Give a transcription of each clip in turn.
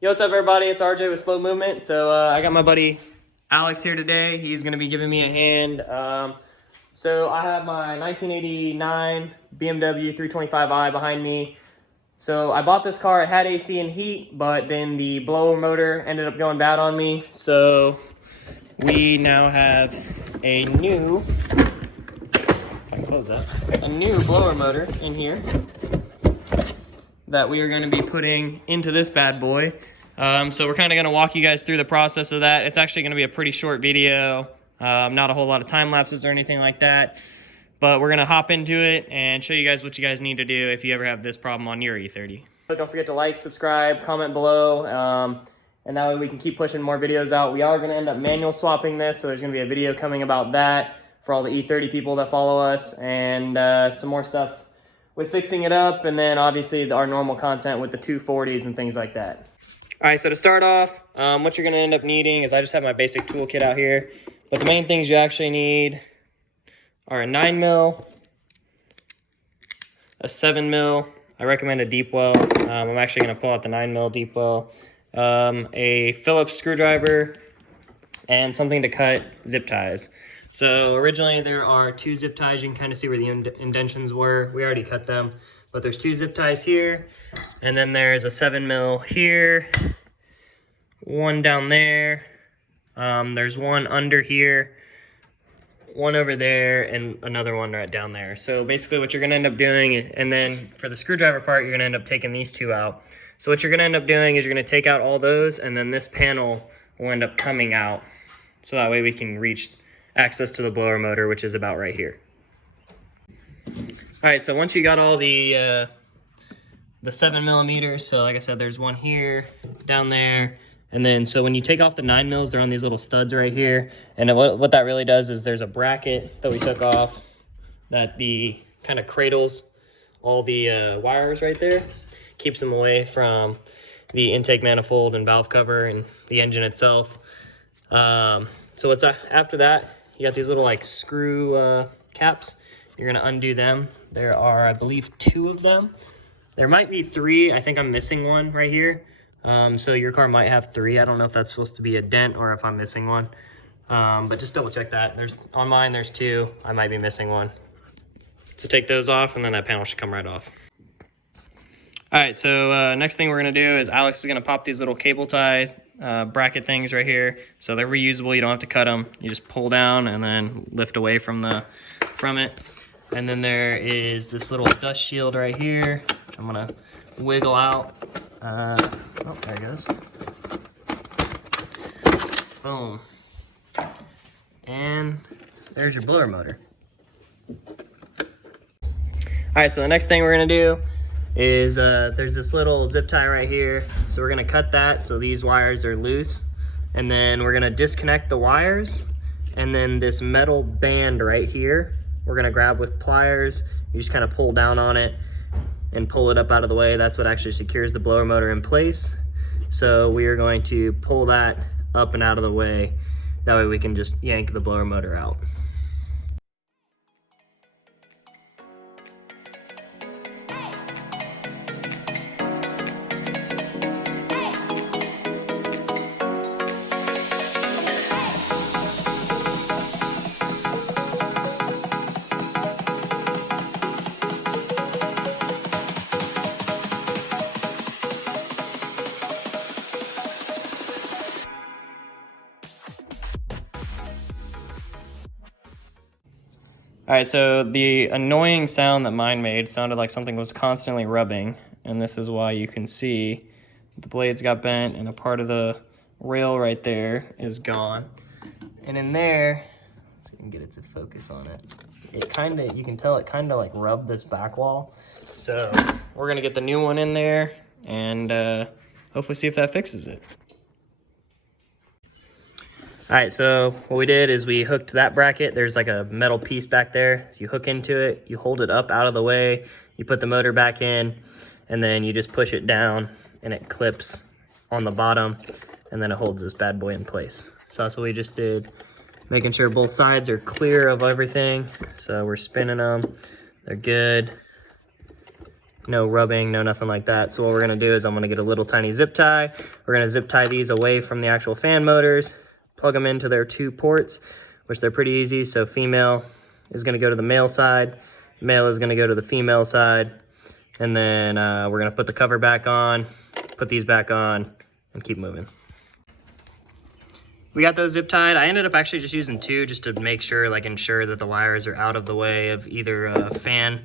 Yo, what's up everybody? It's RJ with Slow Movement. So I got my buddy Alex here today. He's going to be giving me a hand. So I have my 1989 BMW 325i behind me. So I bought this car. It had AC and heat, but then the blower motor ended up going bad on me. So we now have a new, if I can close that, a new blower motor in here that we are going to be putting into this bad boy. So we're kind of going to walk you guys through the process of that. It's actually going to be a pretty short video, not a whole lot of time lapses or anything like that, but we're going to hop into it and show you guys what you guys need to do if you ever have this problem on your E30. Don't forget to like, subscribe, comment below, and that way we can keep pushing more videos out. We are going to end up manual swapping this, so there's going to be a video coming about that for all the E30 people that follow us, and some more stuff with fixing it up, and then obviously our normal content with the 240s and things like that. All right, so to start off, what you're gonna end up needing is, I just have my basic toolkit out here, but the main things you actually need are a 9mm, a 7mm, I recommend a deep well. I'm actually gonna pull out the 9mm deep well, a Phillips screwdriver, and something to cut zip ties. So originally there are 2 zip ties. You can kind of see where the indentions were. We already cut them, but there's 2 zip ties here, and then there's a 7mm here, one down there, there's one under here, one over there, and another one right down there. So basically what you're going to end up doing, and then for the screwdriver part, you're going to end up taking these 2 out. So what you're going to end up doing is you're going to take out all those, and then this panel will end up coming out, so that way we can reach access to the blower motor, which is about right here. All right, so once you got all the 7mm, so like I said, there's one here, down there, and then so when you take off the 9mm, they're on these little studs right here, and what that really does is there's a bracket that we took off that the kind of cradles all the wires right there, keeps them away from the intake manifold and valve cover and the engine itself. So what's after that, you got these little like screw caps. You're gonna undo them. There are, I believe, 2 of them. There might be 3. I think I'm missing one right here. So your car might have 3. I don't know if that's supposed to be a dent or if I'm missing one. But just double check that. On mine, there's 2. I might be missing one. So take those off, and then that panel should come right off. All right, so next thing we're gonna do is Alex is gonna pop these little cable tie bracket things right here. So they're reusable. You don't have to cut them. You just pull down and then lift away from it. And then there is this little dust shield right here, which I'm gonna wiggle out. Oh, there it goes. Boom. And there's your blower motor. All right, so the next thing we're gonna do is there's this little zip tie right here. So we're gonna cut that so these wires are loose. And then we're gonna disconnect the wires. And then this metal band right here, we're gonna grab with pliers. You just kind of pull down on it and pull it up out of the way. That's what actually secures the blower motor in place. So we are going to pull that up and out of the way. That way we can just yank the blower motor out. All right, so the annoying sound that mine made sounded like something was constantly rubbing, and this is why you can see the blades got bent and a part of the rail right there is gone. And in there, so you can get it to focus on it, you can tell it kind of like rubbed this back wall. So we're gonna get the new one in there and hopefully see if that fixes it. All right, so what we did is we hooked that bracket. There's like a metal piece back there. So you hook into it, you hold it up out of the way, you put the motor back in, and then you just push it down and it clips on the bottom, and then it holds this bad boy in place. So that's what we just did, making sure both sides are clear of everything. So we're spinning them, they're good. no rubbing, no nothing like that. So what we're gonna do is I'm gonna get a little tiny zip tie. We're gonna zip tie these away from the actual fan motors, plug them into their 2 ports, which they're pretty easy. So female is gonna go to the male side, male is gonna go to the female side, and then we're gonna put the cover back on, put these back on, and keep moving. We got those zip tied. I ended up actually just using 2 just to make sure, like ensure that the wires are out of the way of either fan.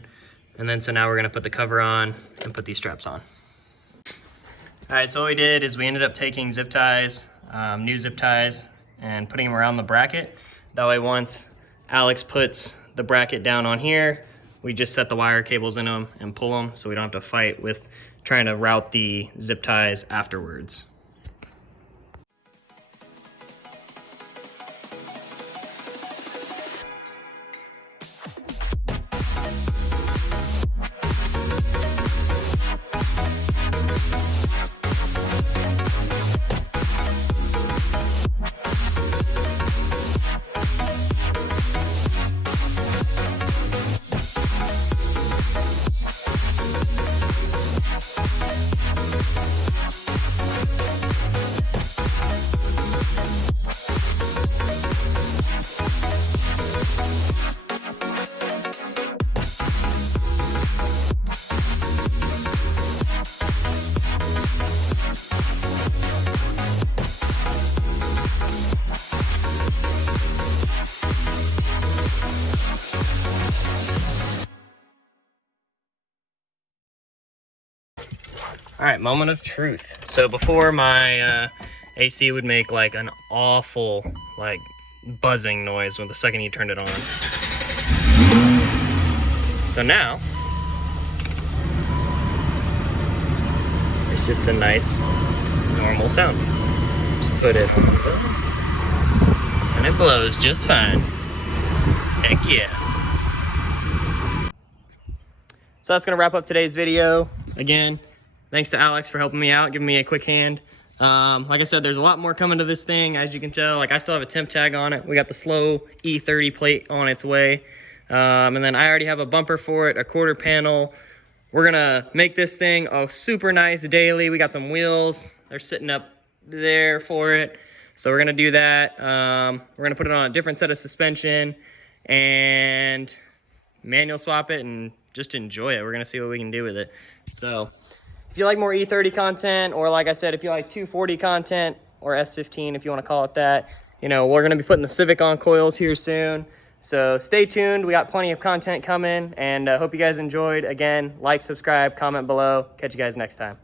And then so now we're gonna put the cover on and put these straps on. All right, so what we did is we ended up taking zip ties, new zip ties, and putting them around the bracket. That way once Alex puts the bracket down on here, we just set the wire cables in them and pull them so we don't have to fight with trying to route the zip ties afterwards. All right, moment of truth. So before my AC would make like an awful like buzzing noise when the second you turned it on. So now it's just a nice normal sound. Just put it on and it blows just fine. Heck yeah. So that's gonna wrap up today's video. Again, thanks to Alex for helping me out, giving me a quick hand. Like I said, there's a lot more coming to this thing. As you can tell, like I still have a temp tag on it. We got the slow E30 plate on its way. And then I already have a bumper for it, a quarter panel. We're gonna make this thing a super nice daily. We got some wheels. They're sitting up there for it. So we're gonna do that. We're gonna put it on a different set of suspension and manual swap it and just enjoy it. We're gonna see what we can do with it. So if you like more E30 content, or like I said, if you like 240 content, or S15 if you want to call it that, you know, we're going to be putting the Civic on coils here soon. So stay tuned. We got plenty of content coming, and hope you guys enjoyed. Again, like, subscribe, comment below. Catch you guys next time.